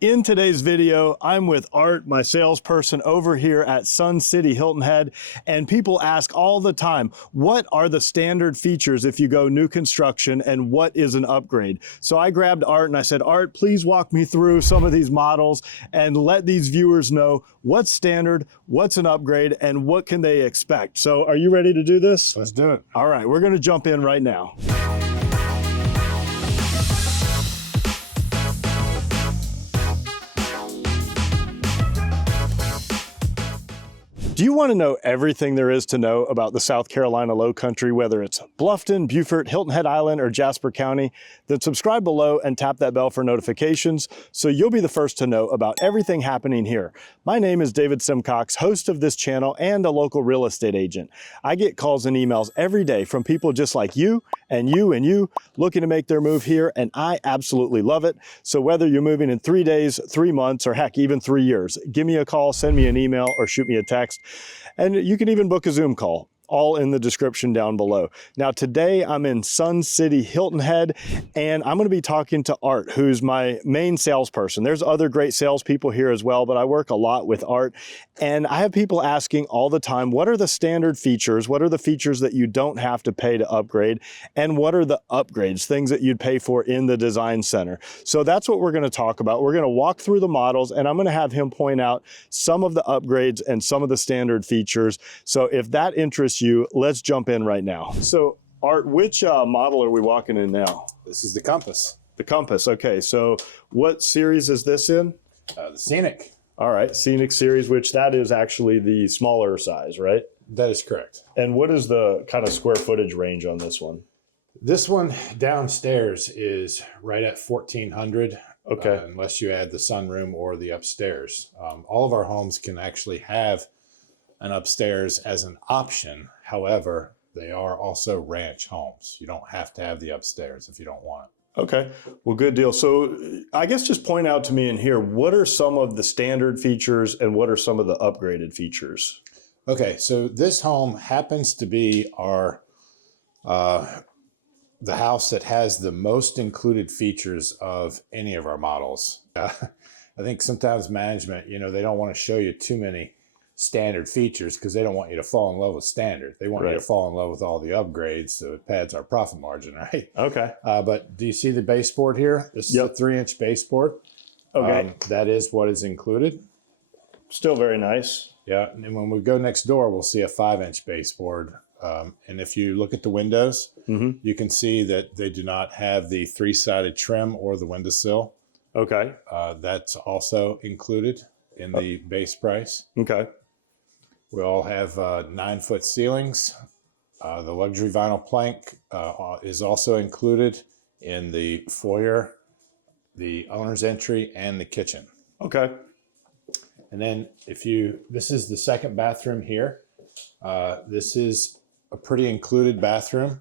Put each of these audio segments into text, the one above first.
In today's video, I'm with Art, my salesperson over here at Sun City Hilton Head, and people ask all the time, what are the standard features if you go new construction and what is an upgrade? So I grabbed Art and I said, Art, please walk me through some of these models and let these viewers know what's standard, what's an upgrade, and what can they expect. So are you ready to do this? Let's do it. All right, we're gonna jump in right now. Do you want to know everything there is to know about the South Carolina Lowcountry, whether it's Bluffton, Beaufort, Hilton Head Island, or Jasper County? Then subscribe below and tap that bell for notifications so you'll be the first to know about everything happening here. My name is David Simcox, host of this channel and a local real estate agent. I get calls and emails every day from people just like you and you and you looking to make their move here, and I absolutely love it. So whether you're moving in 3 days, 3 months, or heck, even 3 years, give me a call, send me an email, or shoot me a text. And you can even book a Zoom call, all in the description down below. Now today I'm in Sun City Hilton Head, and I'm gonna be talking to Art, who's my main salesperson. There's other great salespeople here as well, but I work a lot with Art. And I have people asking all the time, what are the standard features? What are the features that you don't have to pay to upgrade? And what are the upgrades, things that you'd pay for in the design center? So that's what we're gonna talk about. We're gonna walk through the models, and I'm gonna have him point out some of the upgrades and some of the standard features. So if that interests you, let's jump in right now. So Art, which model are we walking in now? This is the Compass. The Compass, okay. So what series is this in? The Scenic. All right, Scenic series, which that is actually the smaller size, right? That is correct. And what is the kind of square footage range on this one? This one downstairs is right at 1,400. Okay. Unless you add the sunroom or the upstairs. All of our homes can actually have an upstairs as an option. However, they are also ranch homes. You don't have to have the upstairs if you don't want it. Okay, well, good deal. So I guess just point out to me in here, what are some of the standard features and what are some of the upgraded features? Okay, so this home happens to be our the house that has the most included features of any of our models. I think sometimes management, they don't want to show you too many standard features because they don't want you to fall in love with standard. They want you to fall in love with all the upgrades, so it pads our profit margin, right? Okay. But do you see the baseboard here? This is a 3-inch baseboard. Okay. That is what is included. Still very nice. Yeah, and when we go next door, we'll see a 5-inch baseboard. And if you look at the windows, you can see that they do not have the 3-sided trim or the windowsill. Okay. That's also included in the base price. Okay. We all have 9-foot ceilings. The luxury vinyl plank is also included in the foyer, the owner's entry, and the kitchen. Okay. And then this is the second bathroom here. This is a pretty included bathroom,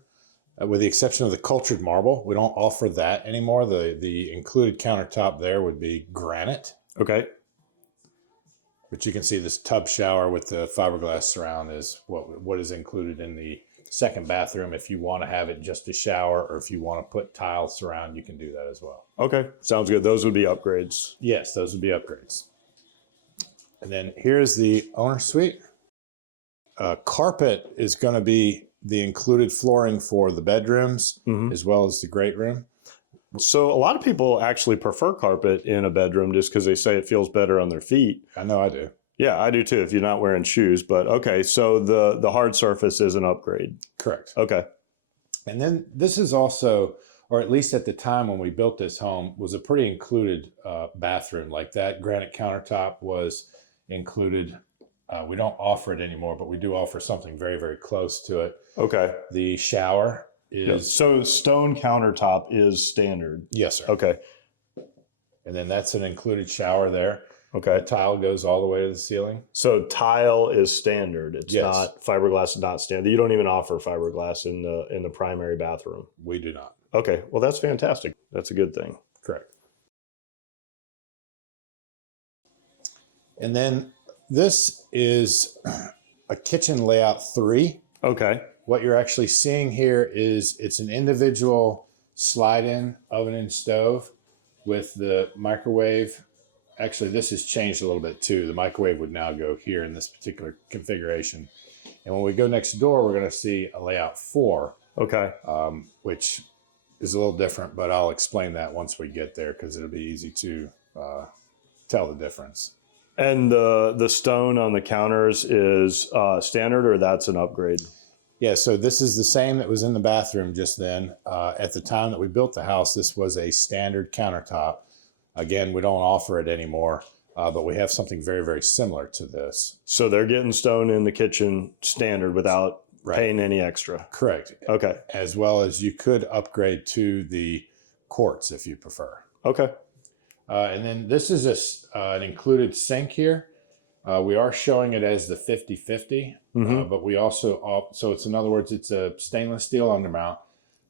with the exception of the cultured marble. We don't offer that anymore. The included countertop there would be granite. Okay. But you can see this tub shower with the fiberglass surround is what is included in the second bathroom. If you want to have it just a shower, or if you want to put tile surround, you can do that as well. Okay, sounds good. Those would be upgrades. Yes, those would be upgrades. And then here's the owner suite. Carpet is going to be the included flooring for the bedrooms as well as the great room. So a lot of people actually prefer carpet in a bedroom just because they say it feels better on their feet. I know I do. Yeah, I do too, if you're not wearing shoes. But okay, so the hard surface is an upgrade. Correct. Okay. And then this is also, or at least at the time when we built this home, was a pretty included bathroom. Like that granite countertop was included. We don't offer it anymore, but we do offer something very, very close to it. Okay. The shower is... So stone countertop is standard? Yes, sir. Okay. And then that's an included shower there. Okay. The tile goes all the way to the ceiling. So tile is standard. It's not fiberglass, not standard. You don't even offer fiberglass in the primary bathroom. We do not. Okay. Well, that's fantastic. That's a good thing. Correct. And then this is a kitchen layout 3. Okay. What you're actually seeing here is it's an individual slide-in oven and stove with the microwave actually this has changed a little bit too. The microwave would now go here in this particular configuration. And when we go next door, we're going to see a layout 4. Okay. Which is a little different, but I'll explain that once we get there because it'll be easy to tell the difference. And the stone on the counters is standard, or that's an upgrade? Yeah, so this is the same that was in the bathroom just then. At the time that we built the house, this was a standard countertop. Again, we don't offer it anymore, but we have something very, very similar to this. So they're getting stone in the kitchen standard without paying any extra? Correct. Okay. As well as you could upgrade to the quartz if you prefer. Okay. And then this is an included sink here. We are showing it as the 50-50, but we also, so it's in other words, it's a stainless steel undermount,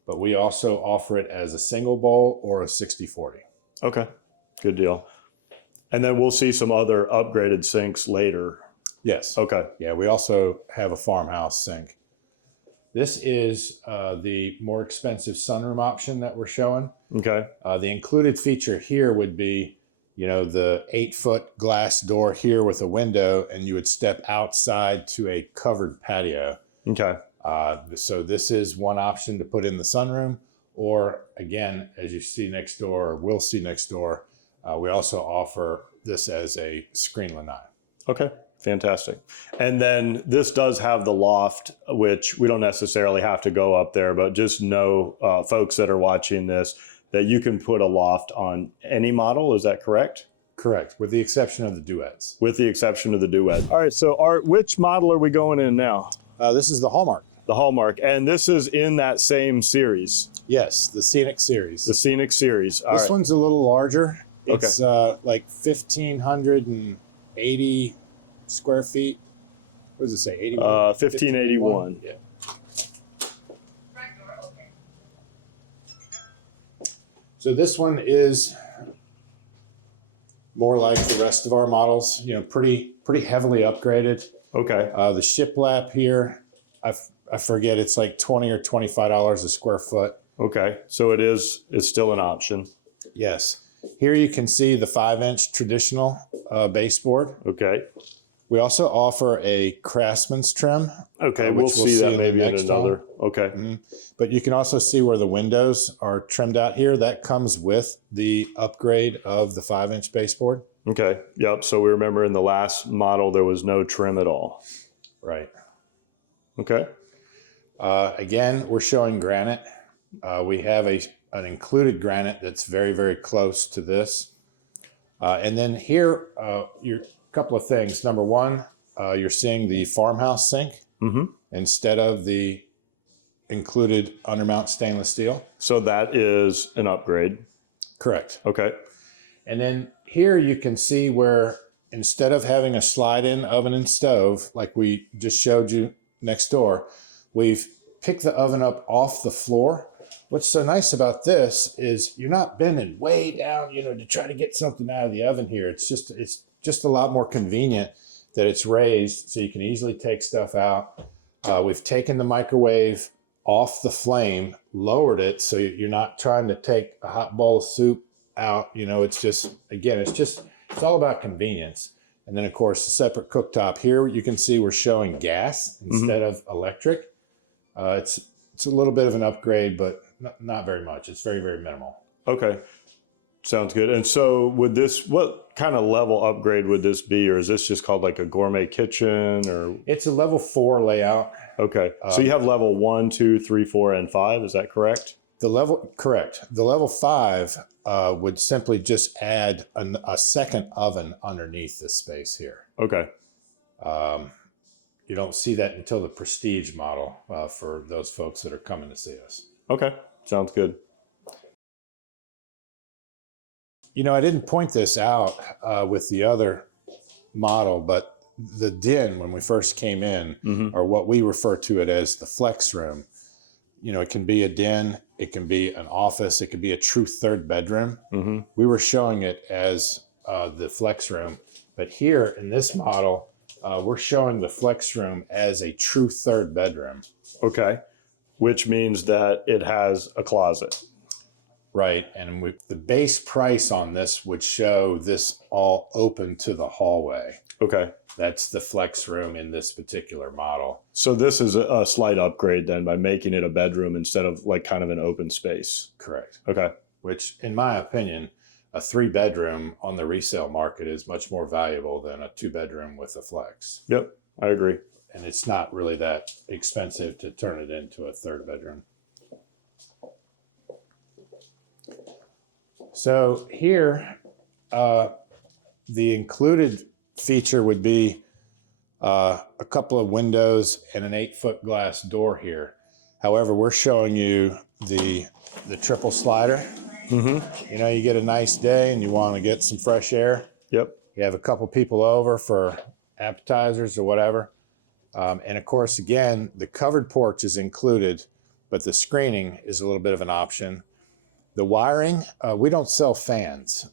but we also offer it as a single bowl or a 60-40. Okay, good deal. And then we'll see some other upgraded sinks later. Yes. Okay. Yeah, we also have a farmhouse sink. This is the more expensive sunroom option that we're showing. Okay. The included feature here would be, you know, the 8-foot glass door here with a window, and you would step outside to a covered patio. Okay. So this is one option to put in the sunroom, or again, as you see next door, or will see next door, we also offer this as a screen lanai. Okay. Fantastic. And then this does have the loft, which we don't necessarily have to go up there, but just know, folks that are watching this, that you can put a loft on any model. Is that correct? Correct, with the exception of the Duets. With the exception of the Duet. All right, so Art, which model are we going in now? This is the Hallmark. The Hallmark, and this is in that same series. Yes, the Scenic series. The Scenic series. All this right. one's a little larger. It's Okay. like 1,580 square feet. What does it say? 81? 1581. Yeah. So this one is more like the rest of our models. You know, pretty heavily upgraded. Okay. The shiplap here, I forget, it's like $20 or $25 a square foot. Okay. So it's still an option. Yes. Here you can see the 5-inch traditional baseboard. Okay. We also offer a Craftsman's trim. Okay, we'll see that maybe in another. Okay. But you can also see where the windows are trimmed out here. That comes with the upgrade of the 5-inch baseboard. Okay. Yep. So we remember in the last model, there was no trim at all. Right. Okay. Again, we're showing granite. We have an included granite that's very, very close to this. And then here, you're couple of things. Number one, you're seeing the farmhouse sink instead of the included undermount stainless steel. So that is an upgrade. Correct. Okay. And then here you can see where instead of having a slide-in oven and stove like we just showed you next door, we've picked the oven up off the floor. What's so nice about this is you're not bending way down, you know, to try to get something out of the oven here. It's just a lot more convenient that it's raised so you can easily take stuff out. We've taken the microwave off the flame, lowered it so you're not trying to take a hot bowl of soup out. You know, it's just, again, it's all about convenience. And then of course the separate cooktop here, you can see we're showing gas instead of electric. It's a little bit of an upgrade, but not very much. It's very, very minimal. Okay. Sounds good. And so what kind of level upgrade would this be? Or is this just called like a gourmet kitchen or? It's a level 4 layout. Okay. So you have level 1, 2, 3, 4, and 5. Is that correct? Correct. The level 5 would simply just add a second oven underneath this space here. Okay. You don't see that until the Prestige model for those folks that are coming to see us. Okay. Sounds good. You know, I didn't point this out with the other model, but the den when we first came in, or what we refer to it as the flex room, you know, it can be a den, it can be an office, it could be a true third bedroom. We were showing it as the flex room, but here in this model, we're showing the flex room as a true third bedroom. Okay. Which means that it has a closet. Right. And the base price on this would show this all open to the hallway. Okay. That's the flex room in this particular model. So this is a slight upgrade then by making it a bedroom instead of like kind of an open space. Correct. Okay. Which, in my opinion, a 3-bedroom on the resale market is much more valuable than a 2-bedroom with a flex. Yep, I agree. And it's not really that expensive to turn it into a 3rd bedroom. So here, the included feature would be a couple of windows and an 8-foot glass door here. However, we're showing you the triple slider. Mm-hmm. You know, you get a nice day and you want to get some fresh air. Yep. You have a couple people over for appetizers or whatever. And of course, again, the covered porch is included, but the screening is a little bit of an option. The wiring, we don't sell fans.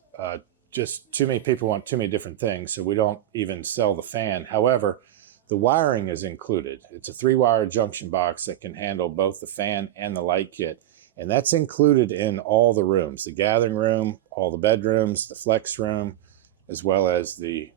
Just too many people want too many different things, so we don't even sell the fan. However, the wiring is included. It's a 3-wire junction box that can handle both the fan and the light kit. And that's included in all the rooms, the gathering room, all the bedrooms, the flex room, as well as the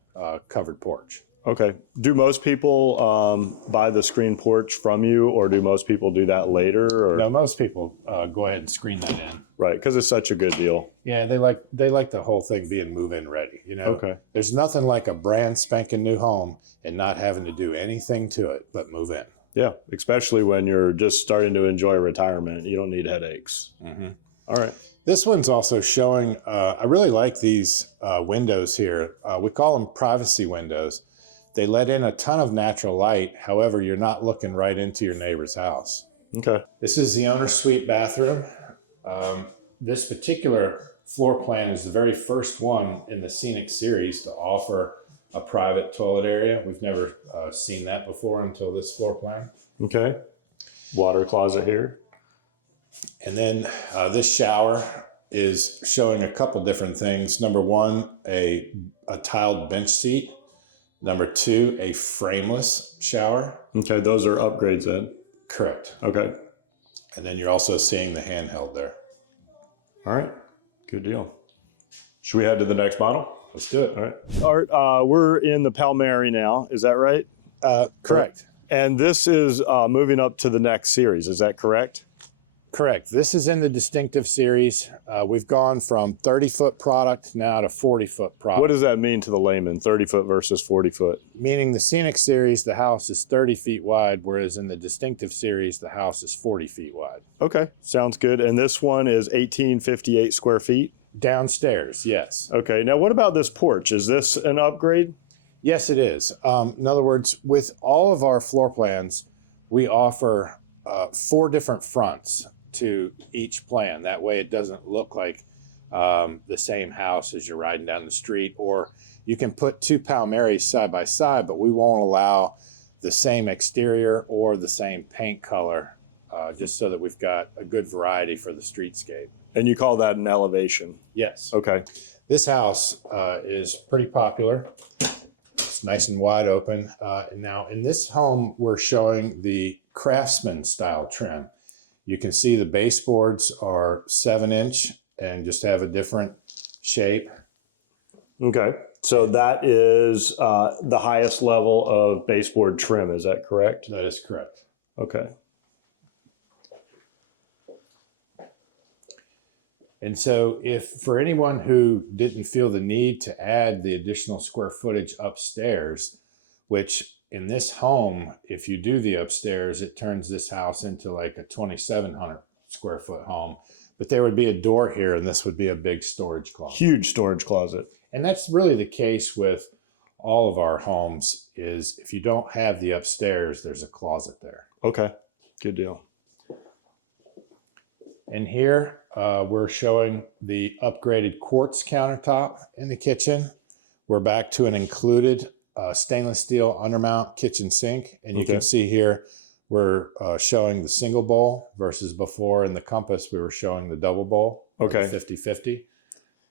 covered porch. Okay. Do most people buy the screen porch from you, or do most people do that later? Or? No, most people go ahead and screen that in. Right, because it's such a good deal. Yeah, they like the whole thing being move-in ready. You know, okay. There's nothing like a brand spanking new home and not having to do anything to it but move in. Yeah, especially when you're just starting to enjoy retirement. You don't need headaches. Mm-hmm. All right. This one's also showing, I really like these windows here. We call them privacy windows. They let in a ton of natural light. However, you're not looking right into your neighbor's house. Okay. This is the owner's suite bathroom. This particular floor plan is the very first one in the Scenic series to offer a private toilet area. We've never seen that before until this floor plan. Okay. Water closet here. And then this shower is showing a couple different things. Number one, a tiled bench seat. Number two, a frameless shower. Okay, those are upgrades then. Correct. Okay. And then you're also seeing the handheld there. All right, good deal. Should we head to the next model? Let's do it. All right. Art, we're in the Palmary now, is that right? Correct. And this is moving up to the next series, is that correct? Correct. This is in the Distinctive series. We've gone from 30-foot product now to 40-foot product. What does that mean to the layman, 30-foot versus 40-foot? Meaning the Scenic series, the house is 30 feet wide, whereas in the Distinctive series, the house is 40 feet wide. Okay, sounds good. And this one is 1858 square feet? Downstairs, yes. Okay, now what about this porch? Is this an upgrade? Yes, it is. In other words, with all of our floor plans, we offer 4 different fronts to each plan. That way it doesn't look like the same house as you're riding down the street. Or you can put 2 Palmarys side by side, but we won't allow the same exterior or the same paint color, just so that we've got a good variety for the streetscape. And you call that an elevation? Yes. Okay. This house is pretty popular. It's nice and wide open. Now in this home, we're showing the Craftsman style trim. You can see the baseboards are 7-inch and just have a different shape. Okay. So that is the highest level of baseboard trim, is that correct? That is correct. Okay. And so if for anyone who didn't feel the need to add the additional square footage upstairs, which in this home, if you do the upstairs, it turns this house into like a 2,700 square foot home. But there would be a door here, and this would be a big storage closet. Huge storage closet. And that's really the case with all of our homes, is if you don't have the upstairs, there's a closet there. Okay, good deal. And here we're showing the upgraded quartz countertop in the kitchen. We're back to an included stainless steel undermount kitchen sink. And you can see here, we're showing the single bowl versus before in the Compass, we were showing the double bowl. Okay. 50-50.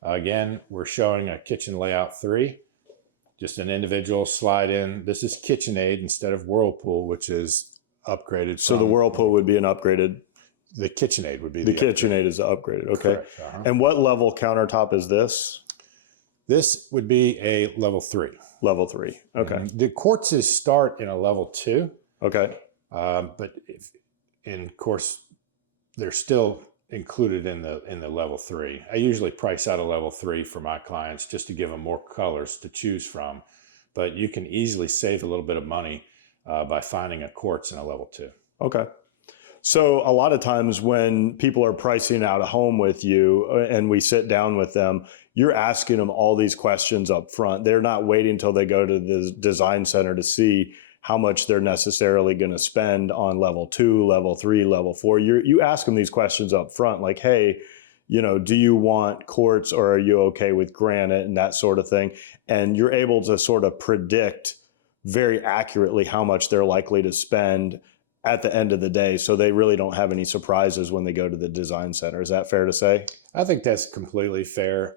Again, we're showing a kitchen layout 3, just an individual slide in. This is KitchenAid instead of Whirlpool, which is upgraded. So the Whirlpool would be an upgraded The KitchenAid would be the KitchenAid is upgraded. Okay. Correct. Uh-huh. And what level countertop is this? This would be a level 3. Level 3. Okay. The quartzes start in a level 2. Okay. But and of course, they're still included in the level 3. I usually price out a level 3 for my clients just to give them more colors to choose from. But you can easily save a little bit of money by finding a quartz in a level 2. Okay. So a lot of times when people are pricing out a home with you and we sit down with them, you're asking them all these questions up front. They're not waiting until they go to the design center to see how much they're necessarily going to spend on level 2, level 3, level 4. You ask them these questions up front, like, hey, do you want quartz or are you okay with granite and that sort of thing? And you're able to sort of predict very accurately how much they're likely to spend at the end of the day, so they really don't have any surprises when they go to the design center. Is that fair to say? I think that's completely fair.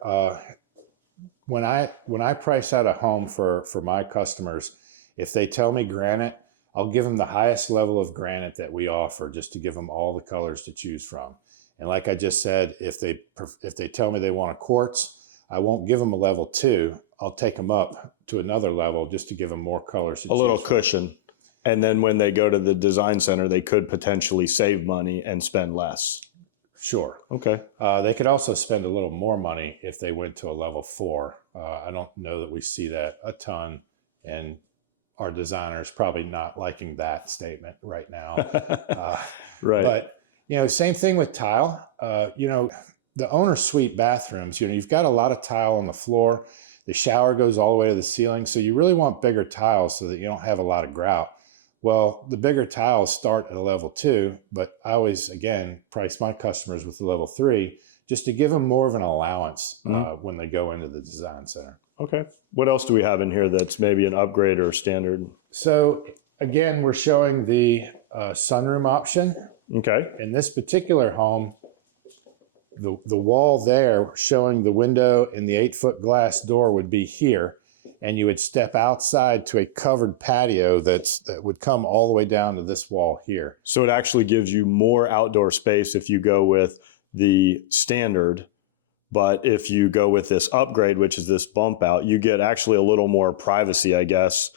When I price out a home for my customers, if they tell me granite, I'll give them the highest level of granite that we offer, just to give them all the colors to choose from. And like I just said, if they tell me they want a quartz, I won't give them a level 2. I'll take them up to another level just to give them more colors to choose from. A little from. Cushion. And then when they go to the design center, they could potentially save money and spend less. Sure. Okay. They could also spend a little more money if they went to a level 4. I don't know that we see that a ton, and our designers probably not liking that statement right now. Right. But, same thing with tile. The owner suite bathrooms, you've got a lot of tile on the floor. The shower goes all the way to the ceiling. So you really want bigger tiles so that you don't have a lot of grout. Well, the bigger tiles start at a level 2, but I always, again, price my customers with a level 3 just to give them more of an allowance when they go into the design center. Okay. What else do we have in here that's maybe an upgrade or a standard? So again, we're showing the sunroom option. Okay. In this particular home, the wall there showing the window and the 8-foot glass door would be here. And you would step outside to a covered patio that would come all the way down to this wall here. So it actually gives you more outdoor space if you go with the standard. But if you go with this upgrade, which is this bump out, you get actually a little more privacy, I guess,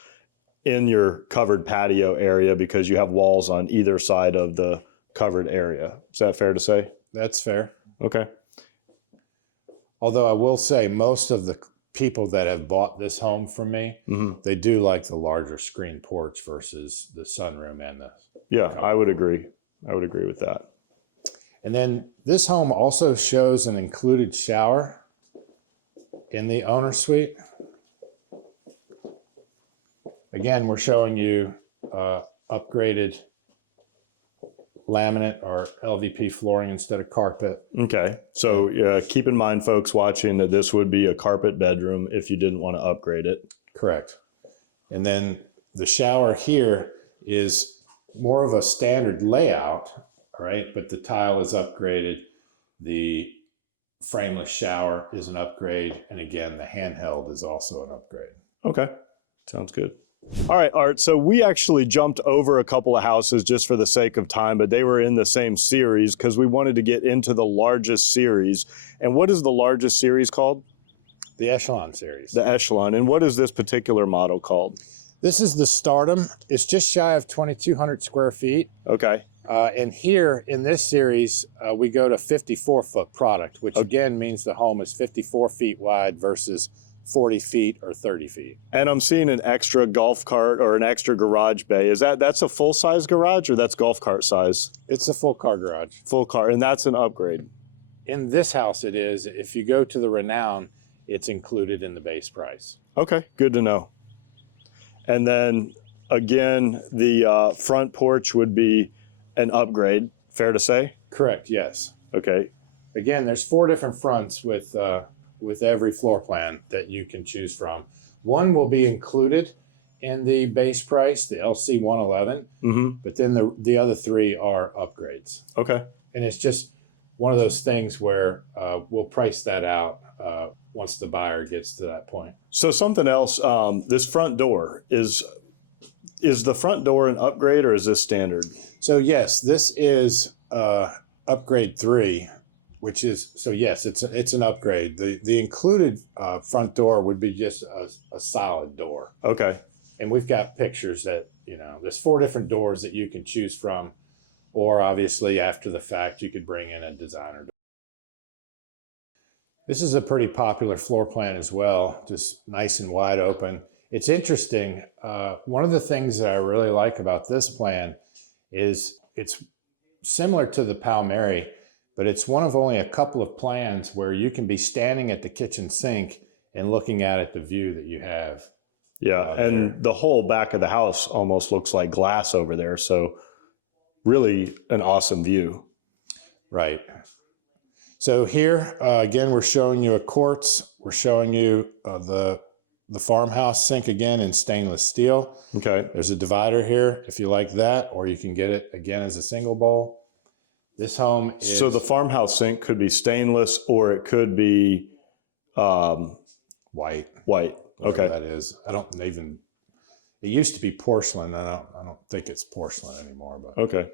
in your covered patio area because you have walls on either side of the covered area. Is that fair to say? That's fair. Okay. Although I will say most of the people that have bought this home from me, they do like the larger screen porch versus the sunroom and the Yeah, I would agree. I would agree with that. And then this home also shows an included shower in the owner suite. Again, we're showing you upgraded laminate or LVP flooring instead of carpet. Okay. So keep in mind, folks watching, that this would be a carpet bedroom if you didn't want to upgrade it. Correct. And then the shower here is more of a standard layout, all right? But the tile is upgraded. The frameless shower is an upgrade. And again, the handheld is also an upgrade. Okay. Sounds good. All right, Art. So we actually jumped over a couple of houses just for the sake of time, but they were in the same series because we wanted to get into the largest series. And what is the largest series called? The Echelon series. The Echelon. And what is this particular model called? This is the Stardom. It's just shy of 2,200 square feet. Okay. And here in this series, we go to 54-foot product, which again means the home is 54 feet wide versus 40 feet or 30 feet. And I'm seeing an extra golf cart or an extra garage bay. That's a full-size garage or that's golf cart size? It's a full car garage. Full car, and that's an upgrade. In this house it is. If you go to the Renown, it's included in the base price. Okay, good to know. And then again, the front porch would be an upgrade, fair to say? Correct, yes. Okay. Again, there's 4 different fronts with every floor plan that you can choose from. One will be included in the base price, the LC 111, but then the other 3 are upgrades. Okay. And it's just one of those things where we'll price that out once the buyer gets to that point. So something else, this front door, is the front door an upgrade or is this standard? So yes, this is upgrade 3, which is, so yes, it's an upgrade. The included front door would be just a solid door. Okay. And we've got pictures that, there's 4 different doors that you can choose from, or obviously after the fact, you could bring in a designer door. This is a pretty popular floor plan as well, just nice and wide open. It's interesting. One of the things that I really like about this plan is it's similar to the Palmary, but it's one of only a couple of plans where you can be standing at the kitchen sink and looking at the view that you have. Yeah, and the whole back of the house almost looks like glass over there. So really an awesome view. Right. So here, again, we're showing you a quartz. We're showing you the farmhouse sink again in stainless steel. Okay. There's a divider here if you like that, or you can get it again as a single bowl. This home is... So the farmhouse sink could be stainless or it could be white. White. Okay. That is. I don't even... It used to be porcelain. I don't think it's porcelain anymore. But okay.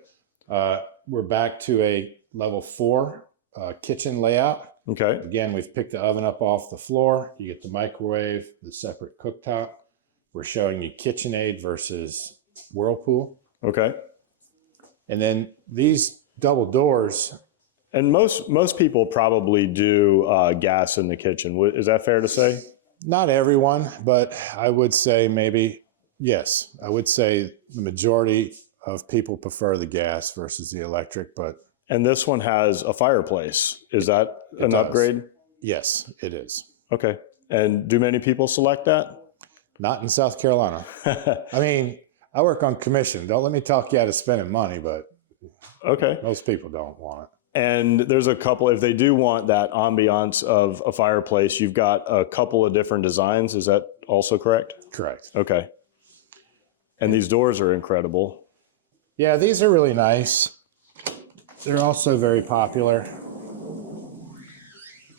We're back to a level 4 kitchen layout. Okay. Again, we've picked the oven up off the floor. You get the microwave, the separate cooktop. We're showing you KitchenAid versus Whirlpool. Okay. And then these double doors. And most people probably do gas in the kitchen. Is that fair to say? Not everyone, but I would say maybe, yes. I would say the majority of people prefer the gas versus the electric, but... And this one has a fireplace. Is that an upgrade? Yes, it is. Okay. And do many people select that? Not in South Carolina. I mean, I work on commission. Don't let me talk you out of spending money, but okay, most people don't want it. And there's a couple, if they do want that ambiance of a fireplace, you've got a couple of different designs. Is that also correct? Correct. Okay. And these doors are incredible. Yeah, these are really nice. They're also very popular.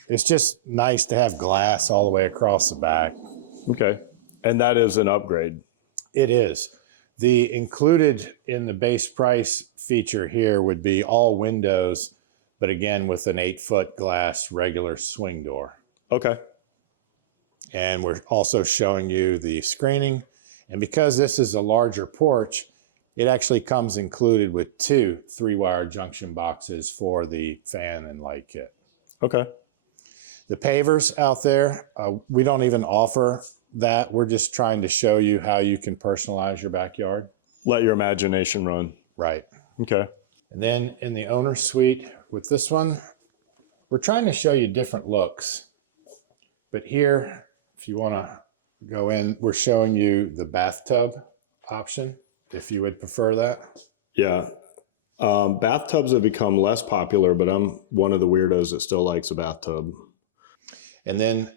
It's just nice to have glass all the way across the back. Okay. And that is an upgrade. It is. The included in the base price feature here would be all windows, but again, with an 8-foot glass regular swing door. Okay. And we're also showing you the screening. And because this is a larger porch, it actually comes included with 2 3-wire junction boxes for the fan and light kit. Okay. The pavers out there, we don't even offer that. We're just trying to show you how you can personalize your backyard. Let your imagination run. Right. Okay. And then in the owner's suite with this one, we're trying to show you different looks. But here, if you want to go in, we're showing you the bathtub option, if you would prefer that. Yeah. Bathtubs have become less popular, but I'm one of the weirdos that still likes a bathtub. And then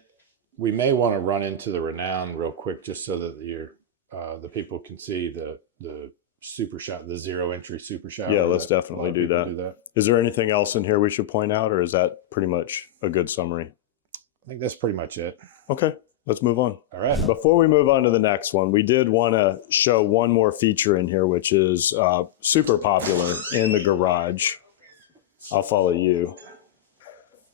we may want to run into the Renown real quick, just so that the people can see the super shower, the 0-entry super shower. Yeah, let's definitely do that. Is there anything else in here we should point out, or is that pretty much a good summary? I think that's pretty much it. Okay, let's move on. All right. Before we move on to the next one, we did want to show one more feature in here, which is super popular in the garage. I'll follow you.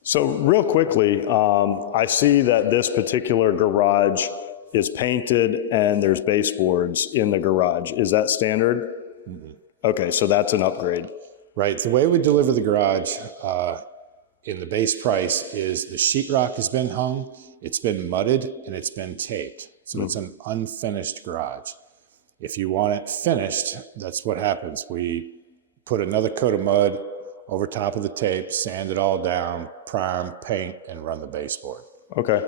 So real quickly, I see that this particular garage is painted and there's baseboards in the garage. Is that standard? Mm-hmm. Okay, so that's an upgrade. Right. The way we deliver the garage in the base price is the sheetrock has been hung, it's been mudded, and it's been taped. So it's an unfinished garage. If you want it finished, that's what happens. We put another coat of mud over top of the tape, sand it all down, prime, paint, and run the baseboard. Okay.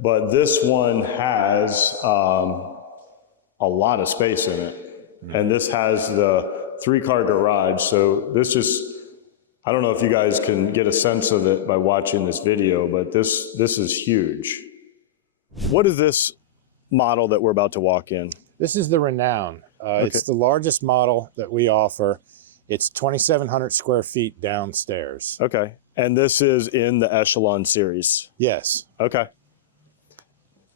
But this one has a lot of space in it. Mm-hmm. And this has the 3-car garage. So this just, I don't know if you guys can get a sense of it by watching this video, but this is huge. What is this model that we're about to walk in? This is the Renown. Okay. It's the largest model that we offer. It's 2,700 square feet downstairs. Okay. And this is in the Echelon series? Yes. Okay.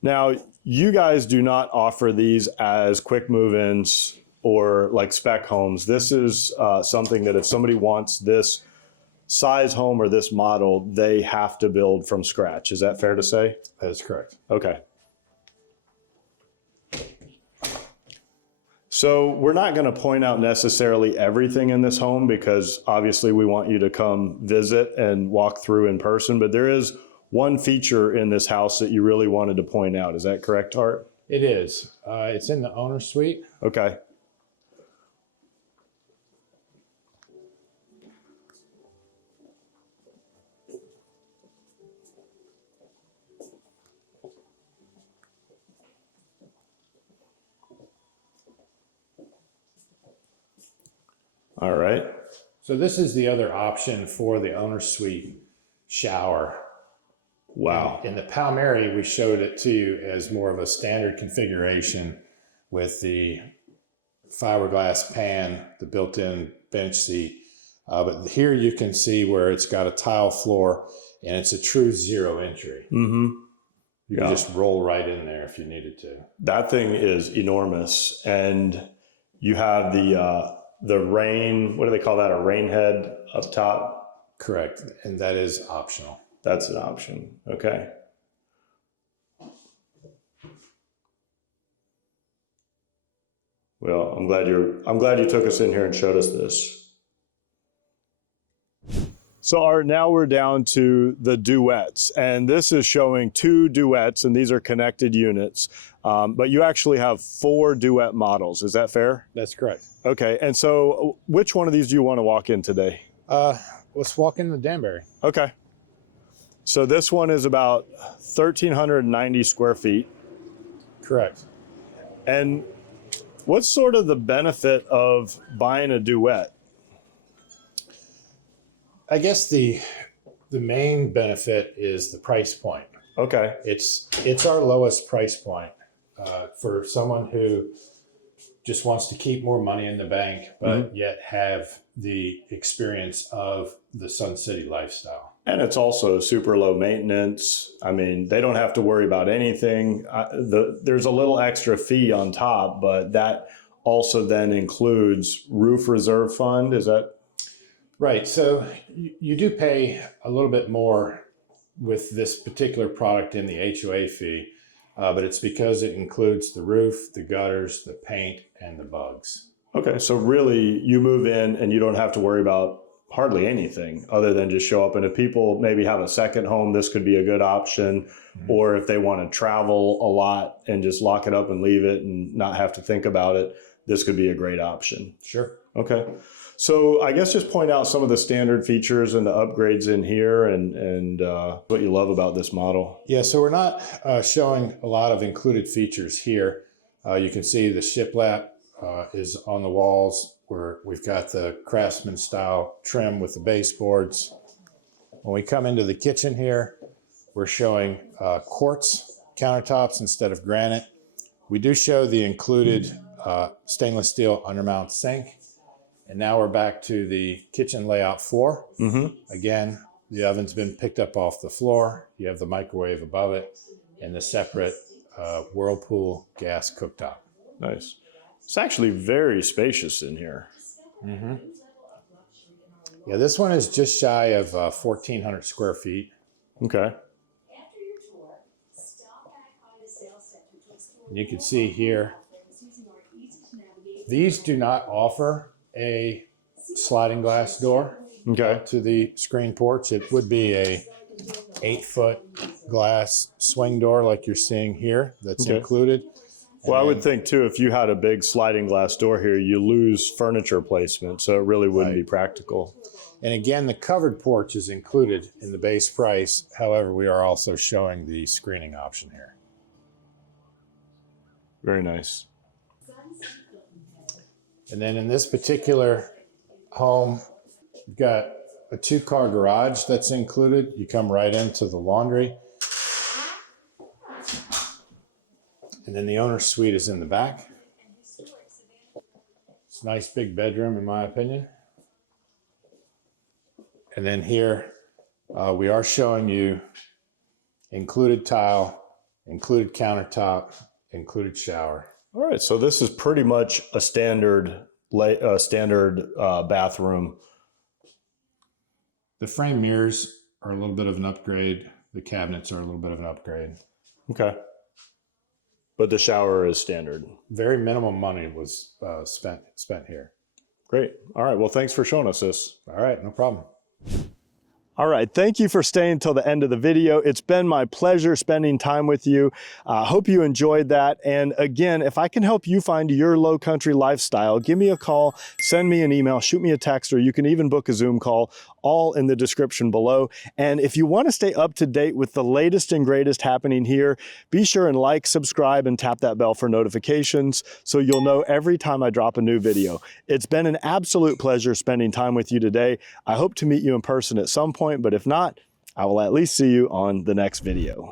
Now, you guys do not offer these as quick move-ins or like spec homes. This is something that if somebody wants this size home or this model, they have to build from scratch. Is that fair to say? That is correct. Okay. So we're not going to point out necessarily everything in this home because obviously we want you to come visit and walk through in person, but there is one feature in this house that you really wanted to point out. Is that correct, Art? It is. It's in the owner suite. Okay. All right. So this is the other option for the owner suite shower. Wow. In the Palmary, we showed it to you as more of a standard configuration with the fiberglass pan, the built-in bench seat. But here you can see where it's got a tile floor and it's a true zero entry. Mm-hmm. You can just roll right in there if you needed to. That thing is enormous. And you have the rain, what do they call that? A rain head up top? Correct. And that is optional. That's an option. Okay. Well, I'm glad you took us in here and showed us this. So Art, now we're down to the Duets, and this is showing 2 Duets, and these are connected units. But you actually have 4 Duet models. Is that fair? That's correct. Okay. And so which one of these do you want to walk in today? Let's walk in the Danbury. Okay. So this one is about 1,390 square feet. Correct. And what's sort of the benefit of buying a Duet? I guess the main benefit is the price point. Okay. It's our lowest price point for someone who just wants to keep more money in the bank, but yet have the experience of the Sun City lifestyle. And it's also super low maintenance. I mean, they don't have to worry about anything. There's a little extra fee on top, but that also then includes roof reserve fund. Is that? Right. So you do pay a little bit more with this particular product in the HOA fee, but it's because it includes the roof, the gutters, the paint, and the bugs. Okay. So really you move in and you don't have to worry about hardly anything other than just show up. And if people maybe have a second home, this could be a good option. Or if they want to travel a lot and just lock it up and leave it and not have to think about it, this could be a great option. Sure. Okay. So I guess just point out some of the standard features and the upgrades in here and what you love about this model. Yeah, so we're not showing a lot of included features here. You can see the shiplap is on the walls where we've got the Craftsman style trim with the baseboards. When we come into the kitchen here, we're showing quartz countertops instead of granite. We do show the included stainless steel undermount sink. And now we're back to the kitchen layout floor. Again, the oven's been picked up off the floor. You have the microwave above it and the separate Whirlpool gas cooktop. Nice. It's actually very spacious in here. Yeah, this one is just shy of 1,400 square feet. Okay. You can see here, these do not offer a sliding glass door to the screen porch. It would be a 8-foot glass swing door like you're seeing here that's included. Well, I would think too, if you had a big sliding glass door here, you lose furniture placement, so it really wouldn't be practical. And again, the covered porch is included in the base price. However, we are also showing the screening option here. Very nice. And then in this particular home, you've got a 2-car garage that's included. You come right into the laundry. And then the owner's suite is in the back. It's a nice big bedroom, in my opinion. And then here, we are showing you included tile, included countertop, included shower. All right, so this is pretty much a standard bathroom. The frame mirrors are a little bit of an upgrade. The cabinets are a little bit of an upgrade. Okay. But the shower is standard. Very minimum money was spent here. Great. All right. Well, thanks for showing us this. All right, no problem. All right, thank you for staying till the end of the video. It's been my pleasure spending time with you. Hope you enjoyed that. And again, if I can help you find your Lowcountry lifestyle, give me a call, send me an email, shoot me a text, or you can even book a Zoom call, all in the description below. And if you want to stay up to date with the latest and greatest happening here, be sure and like, subscribe, and tap that bell for notifications so you'll know every time I drop a new video. It's been an absolute pleasure spending time with you today. I hope to meet you in person at some point, but if not, I will at least see you on the next video.